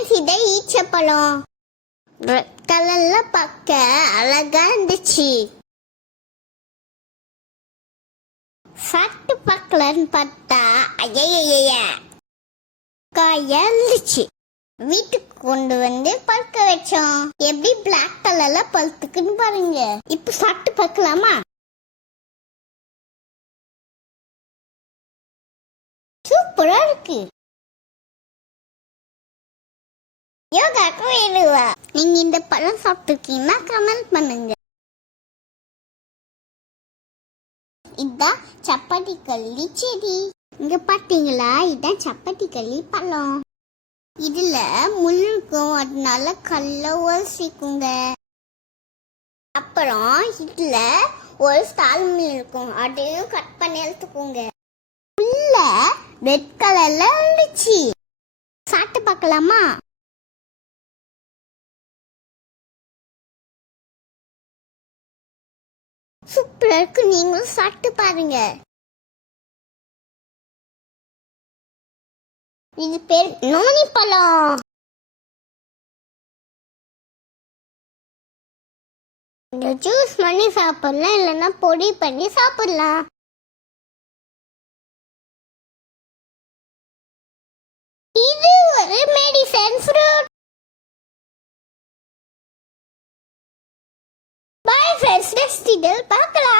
Friends, இதை ஈச்சப்பழம். Red கலர்ல பார்க்க அழகா இருந்துச்சு. சாப்பிட்டு பார்க்கலன்னு பார்த்தா ஐய காயா இருந்துச்சு. வீட்டுக்கு கொண்டு வந்து பழுக்க வச்சோம். எப்படி பிளாக் கலர்ல பழுத்துக்குன்னு பாருங்க. இப்ப சாப்பிட்டு பார்க்கலாமா? சூப்பரா இருக்கு. யோகாக்கு வேணுவா. நீங்க இந்த பழம் சாப்பிட்டுருக்கீங்கன்னா கமெண்ட் பண்ணுங்க. இதான் சப்பாத்தி கல்லி செடி. இங்க பாத்தீங்களா? இதான் சப்பாத்தி கல்லி பழம். இதுல முள் இருக்கும், அதனால கல்ல உரசிக்குங்க. அப்புறம் இதுல ஒரு ஸ்டால் முள் இருக்கும், அதையும் கட் பண்ணி எடுத்துக்கோங்க. உள்ள ரெட் கலர்ல இருந்துச்சு. சாப்பிட்டு பார்க்கலாமா? சூப்பரா இருக்கு. நீங்களும் சாப்பிட்டு பாருங்க. இது பேர் நோனி பழம். இந்த ஜூஸ் பண்ணி சாப்பிடலாம், இல்லைன்னா பொடி பண்ணி சாப்பிடலாம். இது ஒரு medicine fruit. Bye friends, next வீடியோவில் பார்க்கலாம்.